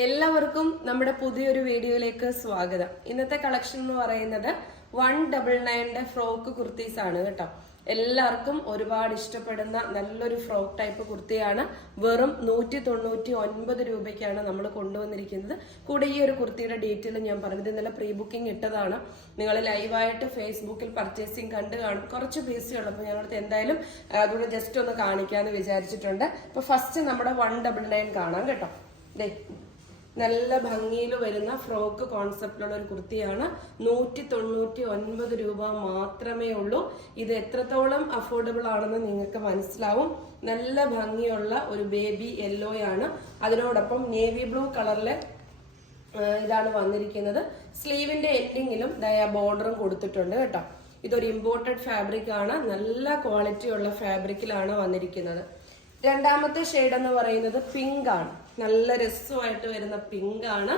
എല്ലാവർക്കും നമ്മുടെ പുതിയൊരു വീഡിയോയിലേക്ക് സ്വാഗതം. ഇന്നത്തെ കളക്ഷൻ എന്ന് പറയുന്നത് വൺ ഡബിൾ നയന്റെ ഫ്രോക്ക് കുർത്തീസ് ആണ് കേട്ടോ. എല്ലാവർക്കും ഒരുപാട് ഇഷ്ടപ്പെടുന്ന നല്ലൊരു ഫ്രോക്ക് ടൈപ്പ് കുർത്തിയാണ് വെറും നൂറ്റി തൊണ്ണൂറ്റി ഒൻപത് രൂപയ്ക്കാണ് നമ്മൾ കൊണ്ടുവന്നിരിക്കുന്നത്. കൂടെ ഈ ഒരു കുർത്തിയുടെ ഡീറ്റെയിൽ ഞാൻ പറഞ്ഞത് ഇന്നലെ പ്രീ ബുക്കിംഗ് ഇട്ടതാണ്. നിങ്ങൾ ലൈവായിട്ട് ഫേസ്ബുക്കിൽ പർച്ചേസിങ് കണ്ട് കാണും. കുറച്ച് പീസേ ഉള്ളപ്പോൾ ഞങ്ങളടുത്ത് എന്തായാലും അതുകൂടെ ജസ്റ്റ് ഒന്ന് കാണിക്കാമെന്ന് വിചാരിച്ചിട്ടുണ്ട്. അപ്പോൾ ഫസ്റ്റ് നമ്മുടെ വൺ ഡബിൾ നയൻ കാണാം കേട്ടോ. ദേ നല്ല ഭംഗിയിൽ വരുന്ന ഫ്രോക്ക് കോൺസെപ്റ്റിലുള്ള ഒരു കുർത്തിയാണ്. നൂറ്റി തൊണ്ണൂറ്റി ഒൻപത് രൂപ മാത്രമേ ഉള്ളൂ. ഇത് എത്രത്തോളം അഫോർഡബിൾ ആണെന്ന് നിങ്ങൾക്ക് മനസ്സിലാവും. നല്ല ഭംഗിയുള്ള ഒരു ബേബി യെല്ലോ ആണ്. അതിനോടൊപ്പം നേവി ബ്ലൂ കളറിലെ ഇതാണ് വന്നിരിക്കുന്നത്. സ്ലീവിന്റെ എൻഡിങ്ങിലും ദയ ബോർഡറും കൊടുത്തിട്ടുണ്ട് കേട്ടോ. ഇതൊരു ഇമ്പോർട്ടഡ് ഫാബ്രിക് ആണ്. നല്ല ക്വാളിറ്റി ഉള്ള ഫാബ്രിക്കിലാണ് വന്നിരിക്കുന്നത്. രണ്ടാമത്തെ ഷെയ്ഡ് എന്ന് പറയുന്നത് പിങ്ക് ആണ്. നല്ല രസമായിട്ട് വരുന്ന പിങ്ക് ആണ്.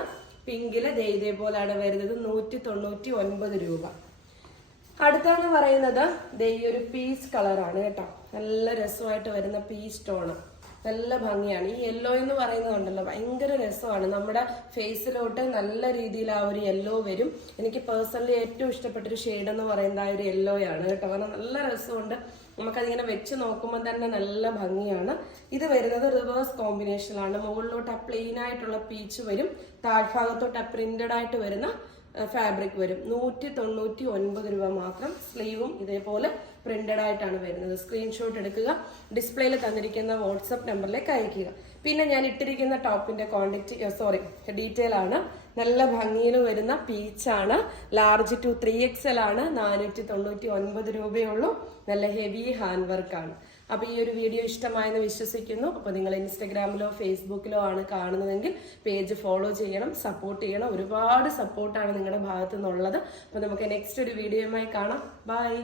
പിങ്കിൽ ദേ ഇതേപോലെയാണ് വരുന്നത് നൂറ്റി തൊണ്ണൂറ്റി ഒൻപത് രൂപ. അടുത്തെന്ന് പറയുന്നത് ദേ ഒരു പീസ് കളറാണ് കേട്ടോ. നല്ല രസമായിട്ട് വരുന്ന പീസ് ടോണ് നല്ല ഭംഗിയാണ്. ഈ യെല്ലോ എന്ന് പറയുന്നത് കൊണ്ടല്ലോ ഭയങ്കര രസമാണ്. നമ്മുടെ ഫേസിലോട്ട് നല്ല രീതിയിൽ ആ ഒരു യെല്ലോ വരും. എനിക്ക് പേഴ്സണലി ഏറ്റവും ഇഷ്ടപ്പെട്ടൊരു ഷെയ്ഡ് എന്ന് പറയുന്നത് ആ ഒരു യെല്ലോ ആണ് കേട്ടോ. കാരണം നല്ല രസമുണ്ട്. നമുക്കതിങ്ങനെ വെച്ച് നോക്കുമ്പോൾ തന്നെ നല്ല ഭംഗിയാണ്. ഇത് വരുന്നത് റിവേഴ്സ് കോമ്പിനേഷനിലാണ് മുകളിലോട്ട് ആ പ്ലെയിൻ ആയിട്ടുള്ള പീച്ച് വരും. താഴ്ഭാഗത്തോട്ട് ആ പ്രിന്റഡ് ആയിട്ട് വരുന്ന ഫാബ്രിക് വരും. നൂറ്റി തൊണ്ണൂറ്റി ഒൻപത് രൂപ മാത്രം സ്ലീവും ഇതേപോലെ പ്രിന്റഡ് ആയിട്ടാണ് വരുന്നത്. സ്ക്രീൻഷോട്ട് എടുക്കുക ഡിസ്പ്ലേയിൽ തന്നിരിക്കുന്ന വാട്സപ്പ് നമ്പറിലേക്ക് അയക്കുക. പിന്നെ ഞാൻ ഇട്ടിരിക്കുന്ന ടോപ്പിന്റെ കോണ്ടാക്ട് സോറി ഡീറ്റെയിൽ ആണ്. നല്ല ഭംഗിയിൽ വരുന്ന പീച്ചാണ്. Large two three X L ആണ്. നാനൂറ്റി തൊണ്ണൂറ്റി ഒൻപത് രൂപയുള്ളൂ. നല്ല ഹെവി ഹാൻഡ് വർക്കാണ് അപ്പോൾ ഈ ഒരു വീഡിയോ ഇഷ്ടമായെന്ന് വിശ്വസിക്കുന്നു. അപ്പോൾ നിങ്ങൾ ഇൻസ്റ്റഗ്രാമിലോ ഫേസ്ബുക്കിലോ ആണ് കാണുന്നതെങ്കിൽ പേജ് ഫോളോ ചെയ്യണം സപ്പോർട്ട് ചെയ്യണം. ഒരുപാട് സപ്പോർട്ടാണ് നിങ്ങളുടെ ഭാഗത്തു നിന്നുള്ളത് അപ്പോൾ നമുക്ക് നെക്സ്റ്റ് ഒരു വീഡിയോയുമായി കാണാം. ബൈ